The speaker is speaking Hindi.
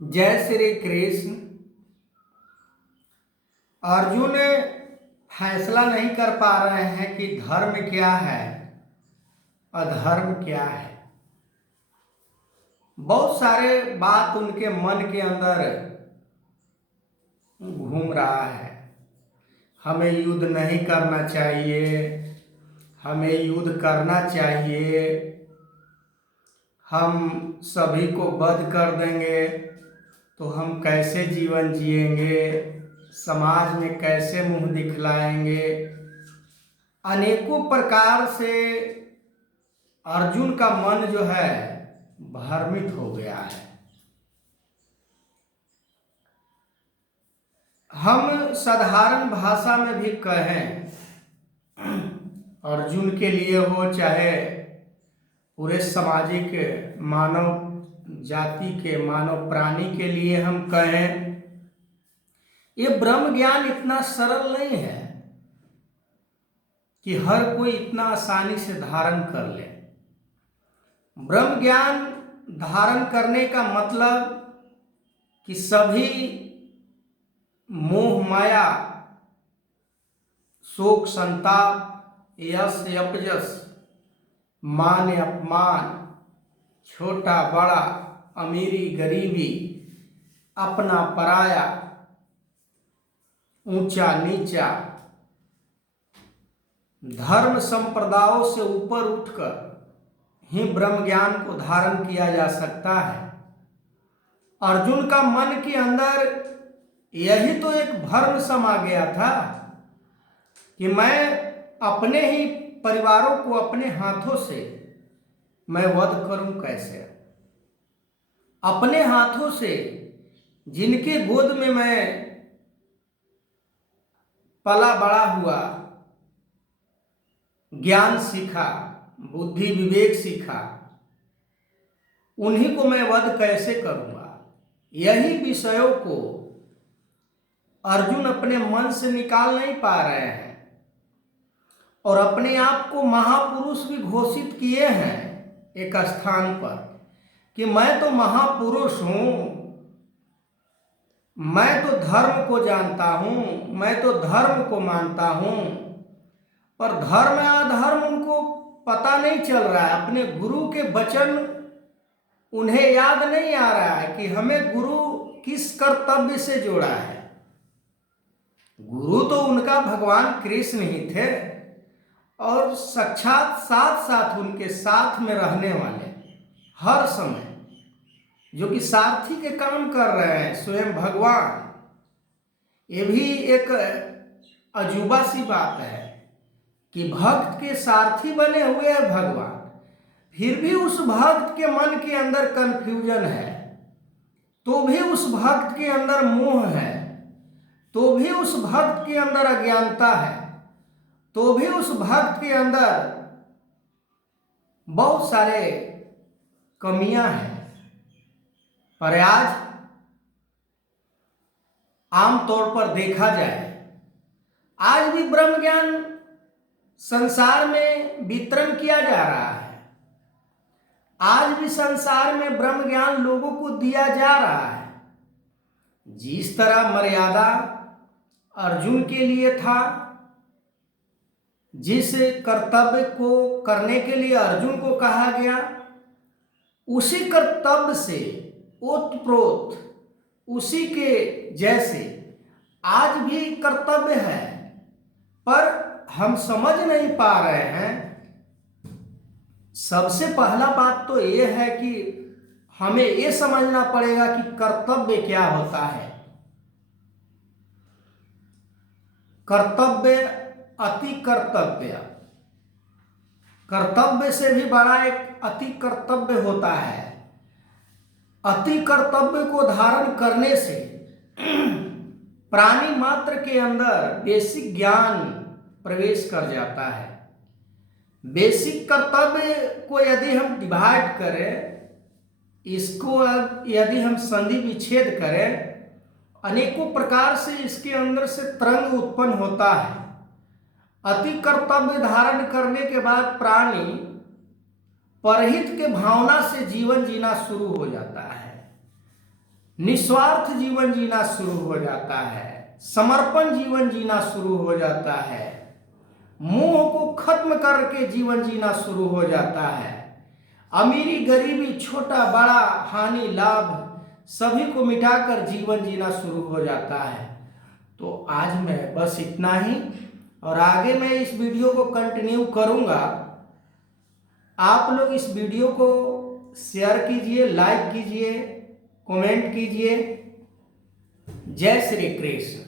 जय श्री कृष्ण। अर्जुन फैसला नहीं कर पा रहे हैं कि धर्म क्या है, अधर्म क्या है। बहुत सारे बात उनके मन के अंदर घूम रहा है। हमें युद्ध नहीं करना चाहिए, हमें युद्ध करना चाहिए, हम सभी को वध कर देंगे तो हम कैसे जीवन जिएंगे, समाज में कैसे मुंह दिखलाएंगे। अनेकों प्रकार से अर्जुन का मन जो है भ्रमित हो गया है। हम साधारण भाषा में भी कहें, अर्जुन के लिए हो चाहे पूरे सामाजिक मानव जाति के मानव प्राणी के लिए हम कहें, ये ब्रह्म ज्ञान इतना सरल नहीं है कि हर कोई इतना आसानी से धारण कर ले। ब्रह्म ज्ञान धारण करने का मतलब कि सभी मोह माया, शोक संताप, यश अपयश, मान अपमान, छोटा बड़ा, अमीरी गरीबी, अपना पराया, ऊंचा नीचा, धर्म संप्रदायों से ऊपर उठकर ही ब्रह्म ज्ञान को धारण किया जा सकता है। अर्जुन का मन के अंदर यही तो एक भ्रम समा गया था कि मैं अपने ही परिवारों को अपने हाथों से मैं वध करूं कैसे। अपने हाथों से जिनके गोद में मैं पला बड़ा हुआ, ज्ञान सीखा, बुद्धि विवेक सीखा, उन्हीं को मैं वध कैसे करूंगा। यही विषयों को अर्जुन अपने मन से निकाल नहीं पा रहे हैं और अपने आप को महापुरुष भी घोषित किए हैं एक स्थान पर कि मैं तो महापुरुष हूं, मैं तो धर्म को जानता हूं, मैं तो धर्म को मानता हूं। पर धर्म अधर्म उनको पता नहीं चल रहा है। अपने गुरु के वचन उन्हें याद नहीं आ रहा है कि हमें गुरु किस कर्तव्य से जोड़ा है। गुरु तो उनका भगवान कृष्ण ही थे और साक्षात साथ साथ उनके साथ में रहने वाले हर समय जो कि सारथी के काम कर रहे हैं स्वयं भगवान। ये भी एक अजूबा सी बात है कि भक्त के सारथी बने हुए हैं भगवान, फिर भी उस भक्त के मन के अंदर कंफ्यूजन है, तो भी उस भक्त के अंदर मोह है, तो भी उस भक्त के अंदर अज्ञानता है, तो भी उस भक्त के अंदर बहुत सारे कमियां हैं। पर आज आमतौर पर देखा जाए, आज भी ब्रह्म ज्ञान संसार में वितरण किया जा रहा है। आज भी संसार में ब्रह्म ज्ञान लोगों को दिया जा रहा है। जिस तरह मर्यादा अर्जुन के लिए था, जिस कर्तव्य को करने के लिए अर्जुन को कहा गया, उसी कर्तव्य से ओतप्रोत उसी के जैसे आज भी कर्तव्य है। पर हम समझ नहीं पा रहे हैं। सबसे पहला बात तो ये है कि हमें ये समझना पड़ेगा कि कर्तव्य क्या होता है। कर्तव्य, अति कर्तव्य, कर्तव्य से भी बड़ा एक अति कर्तव्य होता है। अति कर्तव्य को धारण करने से प्राणी मात्र के अंदर बेसिक ज्ञान प्रवेश कर जाता है। बेसिक कर्तव्य को यदि हम डिवाइड करें, इसको यदि हम संधि विच्छेद करें, अनेकों प्रकार से इसके अंदर से तरंग उत्पन्न होता है। अति कर्तव्य धारण करने के बाद प्राणी परहित के भावना से जीवन जीना शुरू हो जाता है। निस्वार्थ जीवन जीना शुरू हो जाता है, समर्पण जीवन जीना शुरू हो जाता है, मोह को खत्म करके जीवन जीना शुरू हो जाता है। अमीरी गरीबी छोटा बड़ा हानि लाभ सभी को मिटाकर जीवन जीना शुरू हो जाता है। तो आज मैं बस इतना ही, और आगे मैं इस वीडियो को कंटिन्यू करूंगा। आप लोग इस वीडियो को शेयर कीजिए, लाइक कीजिए, कमेंट कीजिए। जय श्री कृष्ण।